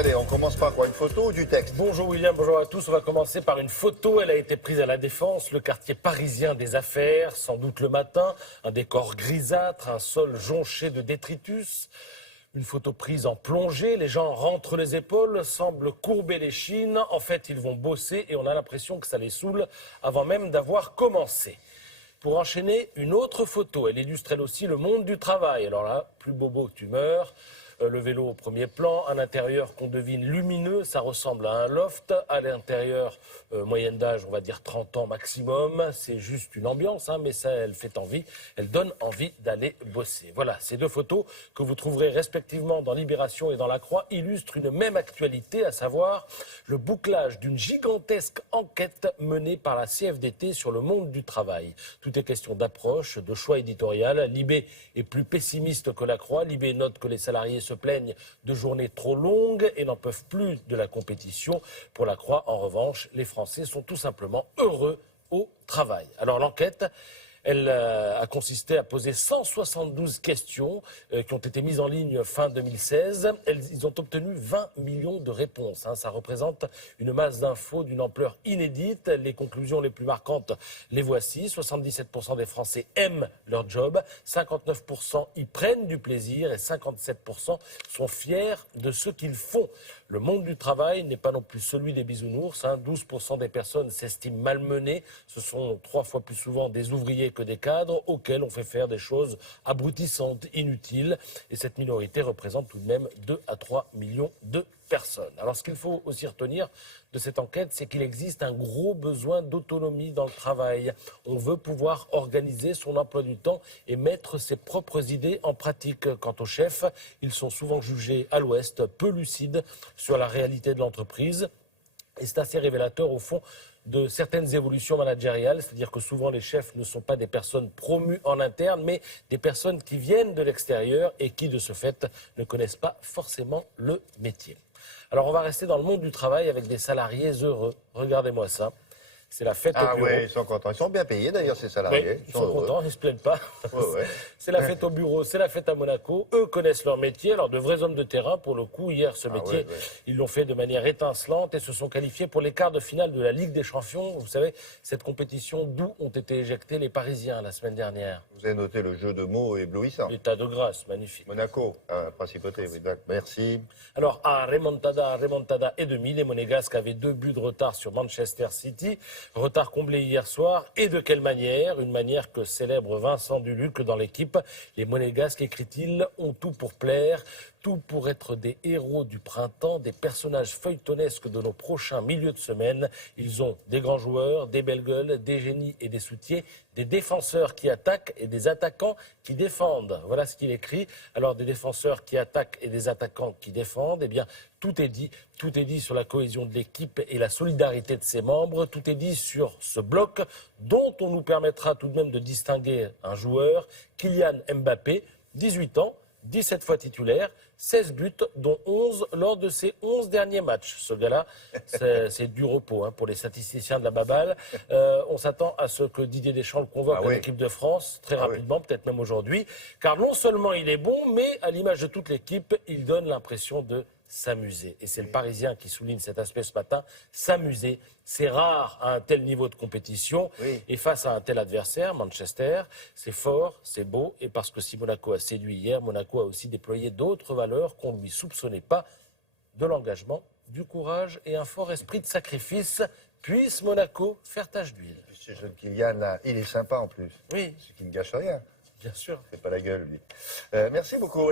allez, on commence par quoi? Une photo ou du texte? Bonjour William, bonjour à tous. On va commencer par une photo. Elle a été prise à La Défense, le quartier parisien des affaires, sans doute le matin. Un décor grisâtre, un sol jonché de détritus. Une photo prise en plongée. Les gens rentrent les épaules, semblent courber les chines. En fait, ils vont bosser et on a l'impression que ça les saoule avant même d'avoir commencé. Pour enchaîner, une autre photo. Elle illustre elle aussi le monde du travail. Alors là, plus bobo que tu meurs. Le vélo au premier plan, un intérieur qu'on devine lumineux, ça ressemble à un loft. À l'intérieur, moyenne d'âge, on va dire 30 ans maximum. C'est juste une ambiance, hein, mais ça, elle fait envie. Elle donne envie d'aller bosser. Voilà, ces deux photos que vous trouverez respectivement dans Libération et dans La Croix illustrent une même actualité, à savoir le bouclage d'une gigantesque enquête menée par la CFDT sur le monde du travail. Tout est question d'approche, de choix éditorial. Libé est plus pessimiste que La Croix. Libé note que les salariés se plaignent de journées trop longues et n'en peuvent plus de la compétition. Pour La Croix, en revanche, les Français sont tout simplement heureux au travail. Alors l'enquête, elle a consisté à poser 172 questions qui ont été mises en ligne fin 2016. Ils ont obtenu 20 millions de réponses. Ça représente une masse d'infos d'une ampleur inédite. Les conclusions les plus marquantes, les voici. 77% des Français aiment leur job, 59% y prennent du plaisir et 57% sont fiers de ce qu'ils font. Le monde du travail n'est pas non plus celui des bisounours. 12% des personnes s'estiment malmenées. Ce sont 3 fois plus souvent des ouvriers que des cadres auxquels on fait faire des choses abrutissantes, inutiles. Et cette minorité représente tout de même 2 à 3 millions de personnes. Alors ce qu'il faut aussi retenir de cette enquête, c'est qu'il existe un gros besoin d'autonomie dans le travail. On veut pouvoir organiser son emploi du temps et mettre ses propres idées en pratique. Quant aux chefs, ils sont souvent jugés à l'ouest, peu lucides sur la réalité de l'entreprise. Et c'est assez révélateur, au fond, de certaines évolutions managériales, c'est-à-dire que souvent les chefs ne sont pas des personnes promues en interne, mais des personnes qui viennent de l'extérieur et qui, de ce fait, ne connaissent pas forcément le métier. Alors on va rester dans le monde du travail avec des salariés heureux. Regardez-moi ça. C'est la fête au bureau. Ah oui, ils sont contents. Ils sont bien payés d'ailleurs, ces salariés. Oui, ils sont contents, ils ne se plaignent pas. Ouais. C'est la fête au bureau, c'est la fête à Monaco. Eux connaissent leur métier. Alors de vrais hommes de terrain, pour le coup, hier, ce métier, ils l'ont fait de manière étincelante et se sont qualifiés pour les quarts de finale de la Ligue des Champions. Vous savez, cette compétition d'où ont été éjectés les Parisiens la semaine dernière. Vous avez noté le jeu de mots éblouissant. L'état de grâce, magnifique. Monaco, principauté, oui, merci. Alors, à remontada et demi, les Monégasques avaient 2 buts de retard sur Manchester City. Retard comblé hier soir. Et de quelle manière? Une manière que célèbre Vincent Duluc dans l'équipe. Les Monégasques, écrit-il, ont tout pour plaire. Tout pour être des héros du printemps, des personnages feuilletonesques de nos prochains milieux de semaine. Ils ont des grands joueurs, des belles gueules, des génies et des soutiers, des défenseurs qui attaquent et des attaquants qui défendent. Voilà ce qu'il écrit. Alors des défenseurs qui attaquent et des attaquants qui défendent, eh bien tout est dit. Tout est dit sur la cohésion de l'équipe et la solidarité de ses membres. Tout est dit sur ce bloc dont on nous permettra tout de même de distinguer un joueur, Kylian Mbappé, 18 ans, 17 fois titulaire, 16 buts, dont 11 lors de ses 11 derniers matchs. Ce gars-là, c'est du repos pour les statisticiens de la baballe. On s'attend à ce que Didier Deschamps le convoque à l'équipe de France très rapidement, peut-être même aujourd'hui. Car non seulement il est bon, mais à l'image de toute l'équipe, il donne l'impression de s'amuser. Et c'est le Parisien qui souligne cet aspect ce matin. S'amuser, c'est rare à un tel niveau de compétition. Et face à un tel adversaire, Manchester, c'est fort, c'est beau. Et parce que si Monaco a séduit hier, Monaco a aussi déployé d'autres valeurs qu'on ne lui soupçonnait pas. De l'engagement, du courage et un fort esprit de sacrifice. Puisse Monaco faire tache d'huile. Ce jeune Kylian, là, il est sympa en plus. Oui. Ce qui ne gâche rien. Bien sûr. C'est pas la gueule, lui. Merci beaucoup.